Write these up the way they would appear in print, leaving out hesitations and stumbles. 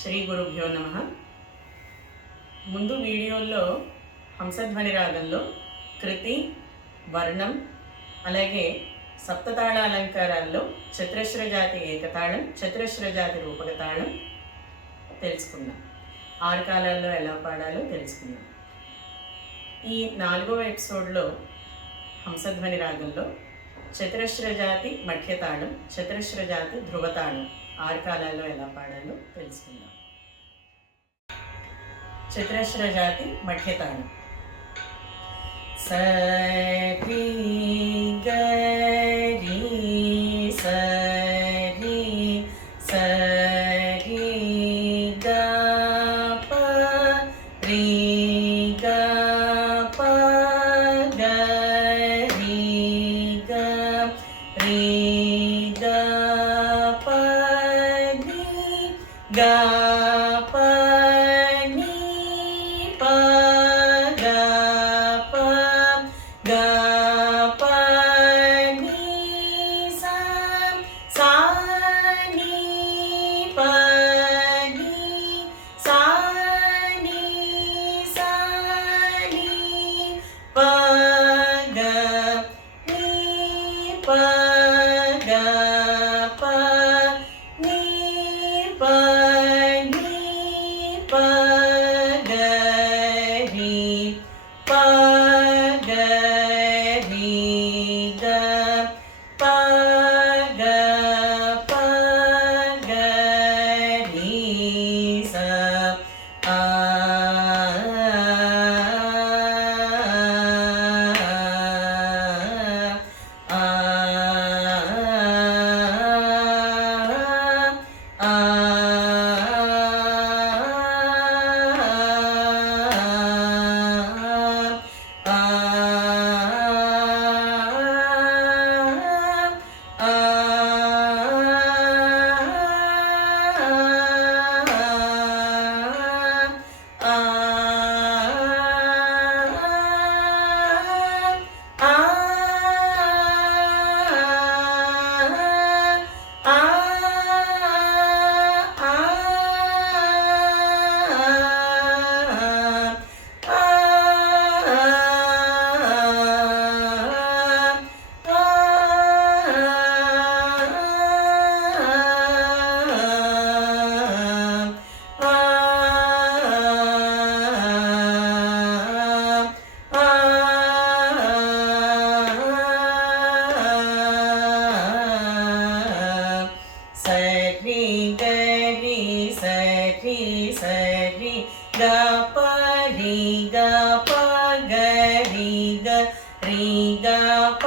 శ్రీ గురుభ్యో నమః. ముందు వీడియోల్లో హంసధ్వని రాగంలో కృతి, వర్ణం, అలాగే సప్తతాళ అలంకారాల్లో చతురస్ర జాతి ఏకతాళం, చతురస్ర జాతి రూపక తాళం తెలుసుకున్నాం. 6 కాలాల్లో ఎలా పాడాలో తెలుసుకున్నాం. ఈ 4వ ఎపిసోడ్లో హంసధ్వని రాగంలో చతురస్ర జాతి మధ్యతాళం, చతురస్ర జాతి ధ్రువతాళం 6 కాలాల్లో ఎలా పాడాలో తెలుసుకుందాం. చతురస్ర జాతి మధ్యతాళం సరి గరి సరి సరి గ ప రి గ ప గ రి గ రి గ ప ని గ ప ని ప గ ప గ ప ని సా సా ని ప ని సా ని సా ని ప గ ని ప గ ప ని ప ని ప గ రి ప గ రి గ ప గ ప గ రి స ఆ సరి గరి సరి సరి గ ప రి గ ప గ రి గ రి గ ప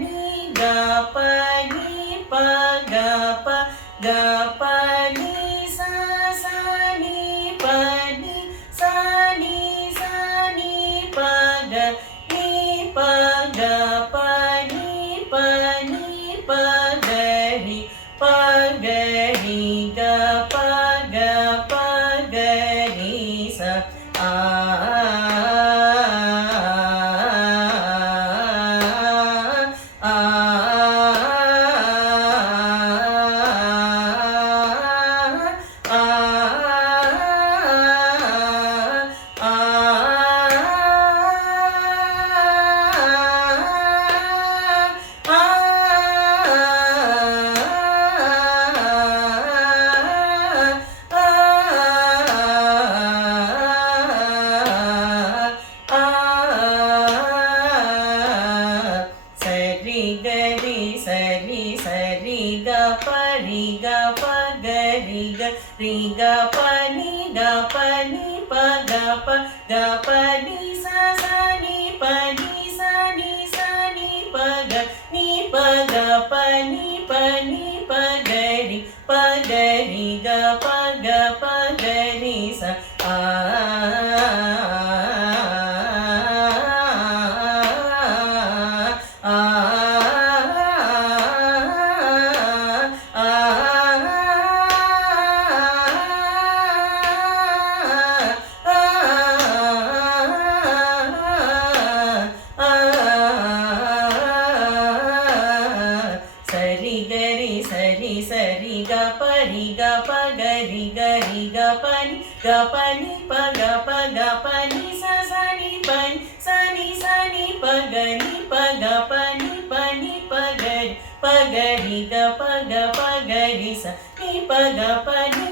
ని గ ప ని ప గ ప గ ప ని సా సా ని ప ని సా ని సా ని ప గ ని ప గ ప ని ప ని ప గ రి ప గ రి గ ప గ ప గ రి స ఆ ఆ సరి గరి సరి సరి గ ప రి గ ప గ రి గ రి గ ప ని గ ప ని ప గ ప గ ప ని సా సా ని ప ని సా ని సా ని ప గ ని ప గ ప ని ప ని ప గ రి ప గ రి గ ప గ ప గ రి స ఆ సరి గ ప రి గ ప ri ga pa ni pa ga pa ni sa ni pa ni pa ga pa ni pa ga ri ga ri sa ni pa ga pa ni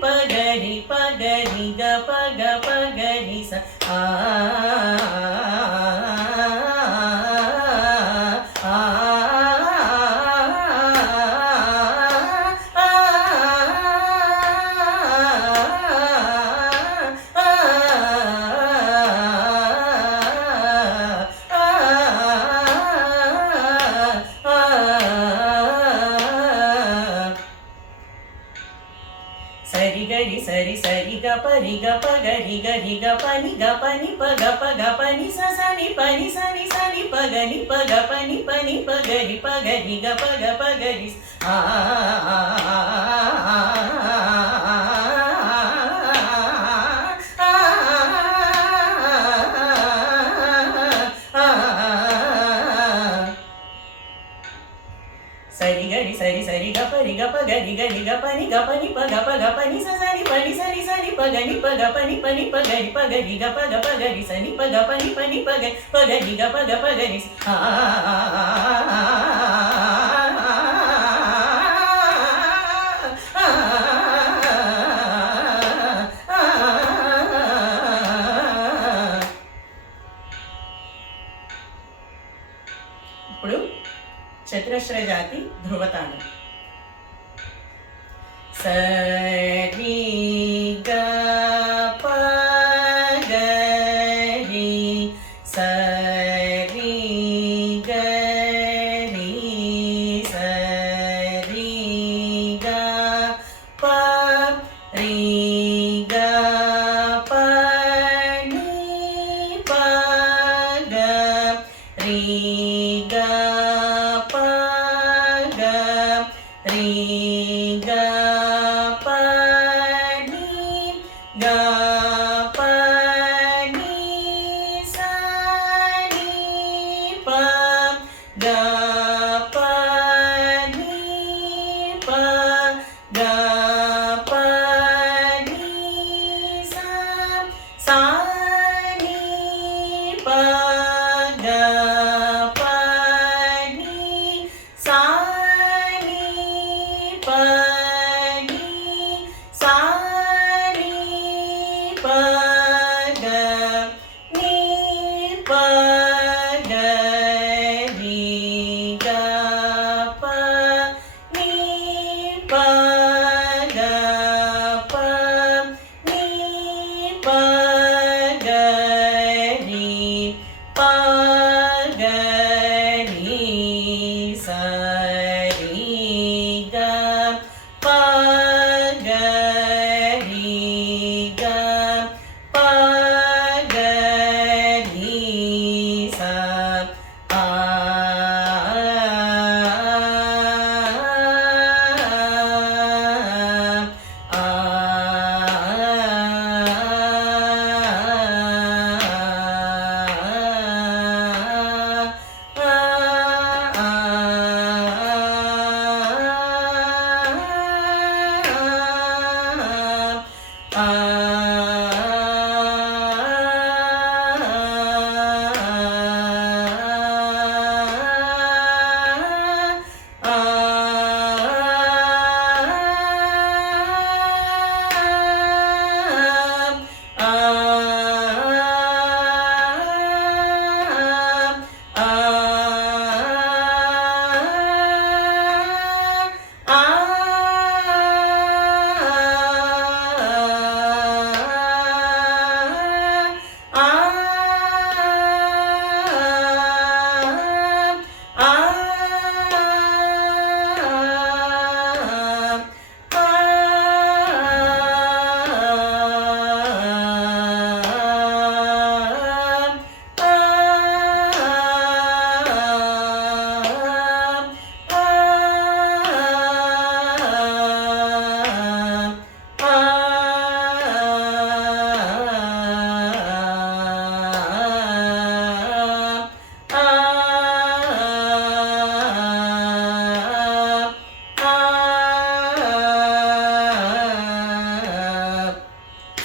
pa ga ri ga pa ga ri sa సరి గరి సరి సరి గ పరి గ ప గరి గరి గ పని ప గ పని స సని పని సని సని ప గని ప గ పని ప గరి గ ప గరి ఆ సరి గరి సరి సరి గ పరి గ ప గరి గరి గ పని ప గ పని స సని పని సని ప గని ప గ పని ప గరి గ ప గరి సని ప గ పని ప గరి గ ప గరి ఇప్పుడు చతురస్ర జాతి ధ్రువతాళం సరి గ ప గ రి సరి గ రి సరి గ ప రి గ ప ని ప గ రి గ రి గ ప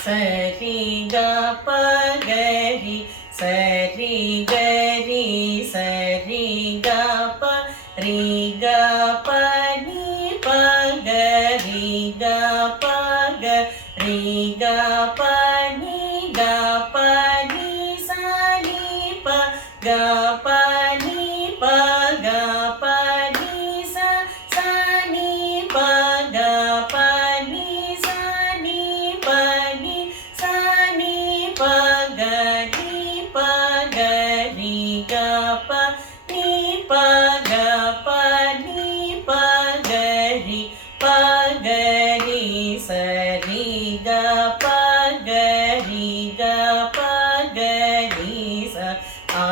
சரி க பகரி சரி கரி சரி க பரி க பனி பகரி க பகரி க பனி க பனி சனி ப க பனி ப க பனி சனி ப க பனி சனி பனி சனி ப க நீ ப க நீ க ப நீ ப க ப நீ ப க ரி ப க ரி சரி க ப க ரி க ப க ரி ச ஆ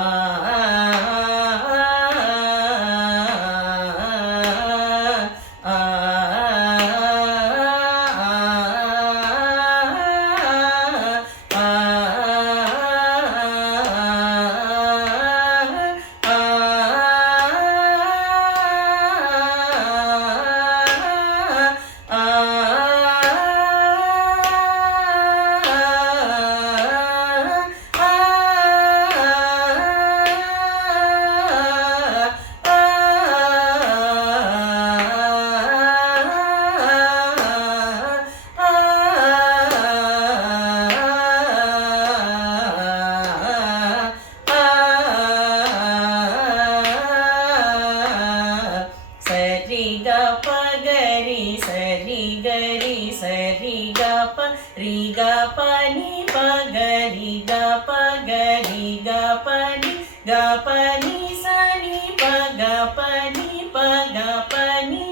சரி க பகரி சரி கரி சரி க பரி க பனி பகரி க பகரி க பனி க பனி சனி ப க பனி ப க பனி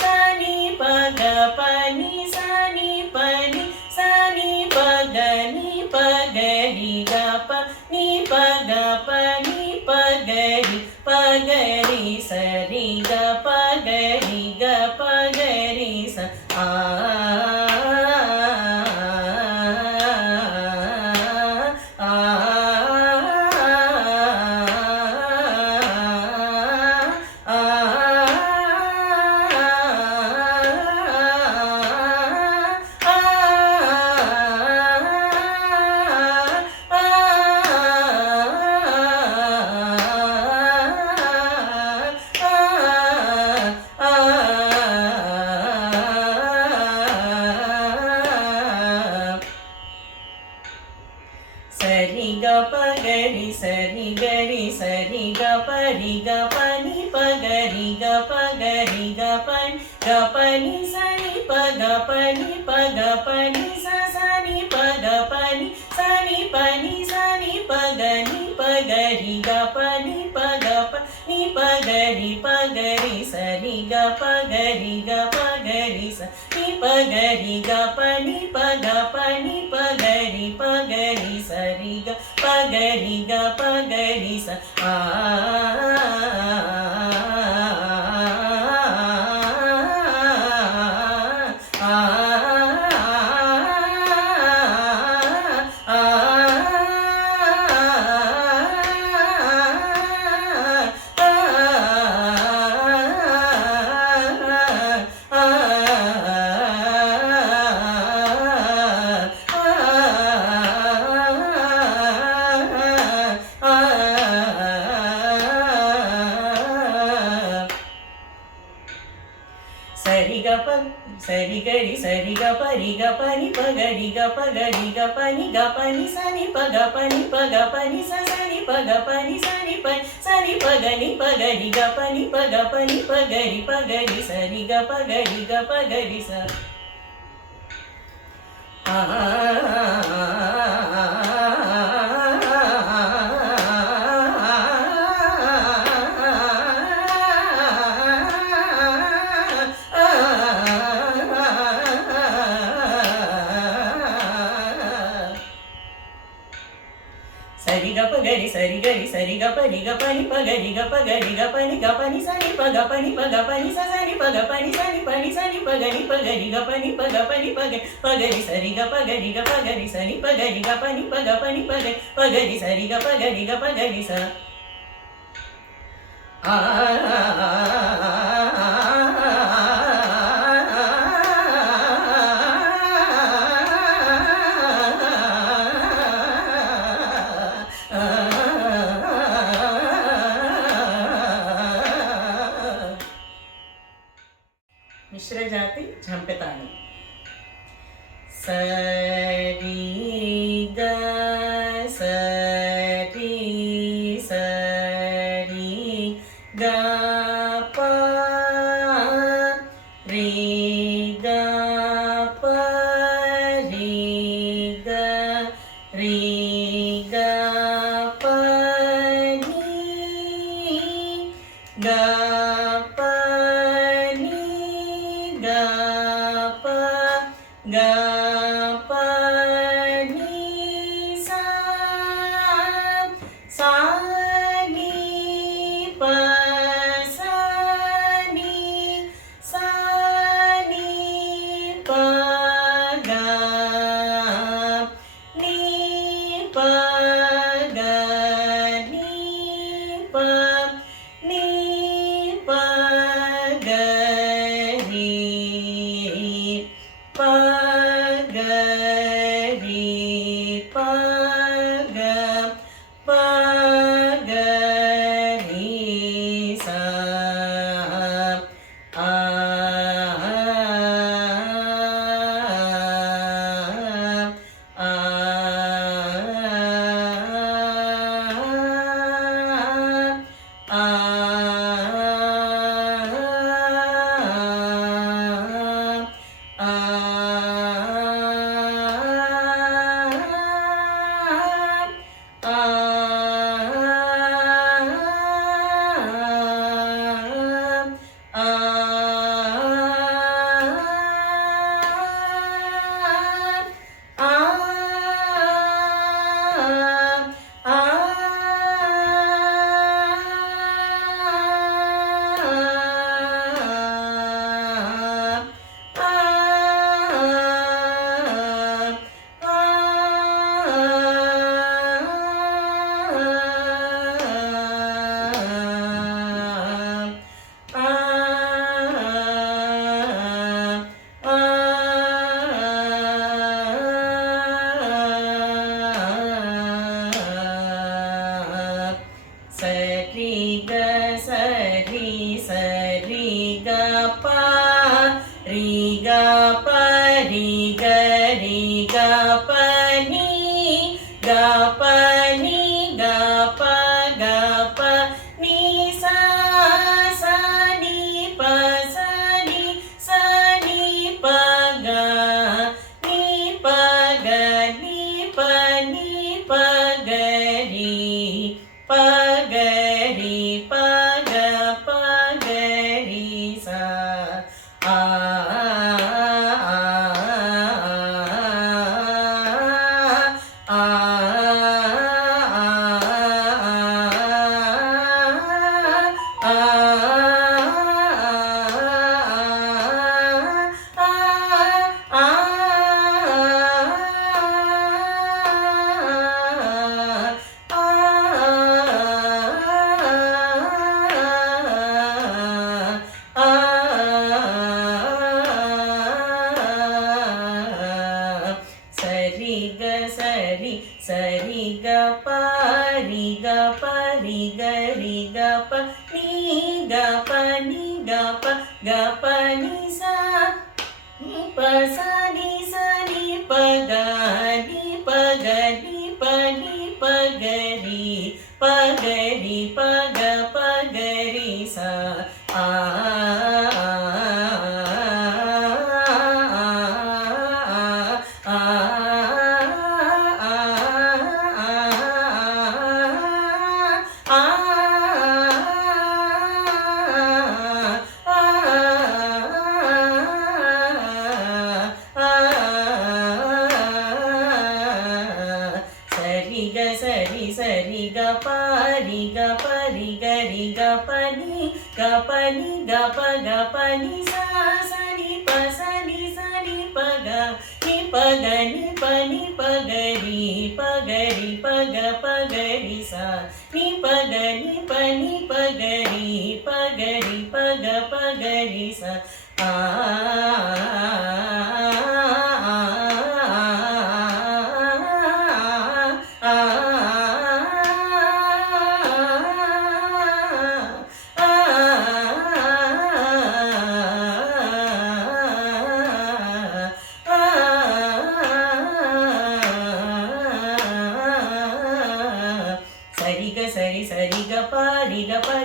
சனி ப க பனி சனி பனி சனி ப க நீ ப க ரி க ப நீ ப க பனி ப க ரி ப க ரி சரி க ப க ரி க ப க ரி ச ஆ சரி க பகரி சரி கரி சரி க பரி க பனி பகரி க பகரி க பனி க பனி சனி ப க பனி ப க பனி சனி ப க பனி சனி பனி சனி ப க நீ ப க ரி க பனி ப க பனி ப க ரி ப க ரி சரி க பகரி க பகரி ச நீ ப க ரி க பனி ப க பனி ப க ரி ப க ரி சரி க பகரி க பகரி ச ஆ சரி க ப சரி கரி சரி க பரி க பனி பகரி க பகரி க பனி க பனி சனி ப க பனி ப க பனி சனி ப க பனி சனி ப சனி ப க நீ பகரி க பனி ப க பனி பகரி சரி க பகரி ச ஆ சரி க பகரி சரி கரி சரி க பரி க பனி பகரி க பகரி க பனி சனி ப க பனி சனி ப க பனி சனி பகரி க பனி பகரி சரி க பகரி சனி பகரி க பனி பகரி சரி க பகரி ச ஆ சரி க சரி சரி க ப ரீ க ப ரீ க ரீ க ப நீ க ப நீ க ப க ப நீ சா சா நீ ப சா நீ சா நீ ப க நீ ப க நீ ப நீ ப க ரீ ப க ரீ ப க ப க ரீ சா ஆ ஆ சரி க சரி சரி க ப ரீ க ப ரீ க ரீ க ப நீ க ப நீ க ப க ப நீ சா சா நீ ப சா நீ சா நீ ப க நீ ப க நீ ப நீ ப க ரீ ப க ரீ ப க ப க ரீ சா ஆ சரி க சரி சரி க ப ரி க ப ரி க ரி க ப நீ க ப நீ க ப க ப நீ சா நீ ப சா நீ சா நீ ப க நீ ப க நீ ப நீ ப க ரீ ப க ரீ ப க ப க ரீ சா ஆ சரி க சரி சரி க ப ரி க ப ரி க ரி க ப நீ க ப நீ க ப க ப நீ சா சா நீ ப சா நீ சா நீ ப க நீ ப க நீ ப நீ ப க ரீ ப க ரீ ப க ப க ரீ சா நீ ப க நீ ப நீ ப க ரீ ப க ரீ ப க ப க ரீ சா ஆ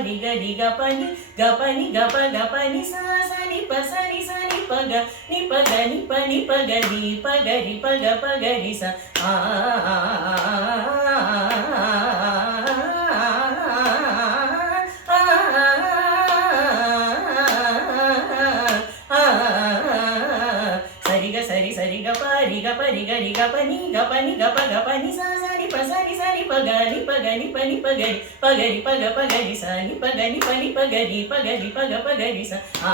రి గ రి గ ప ని గ ప ని గ ప గ ప ని సా స ని ప స ని స ని ప గ ని ప గ ని ప ని ప గ రి ప గ రి ప గ ప గ రి స ఆ సరి సరి గ ప రి గ ప రి గ రి గ ప ని గ ప ని గ ప గ ప ని సా స ని ప స ని స ని ప గ ని ప గ ని ప ని ప గ రి ప గ రి ప గ ప గ రి స ని ప గ ని ప ని ప గ రి ప గ రి ప గ ప గ రి స ఆ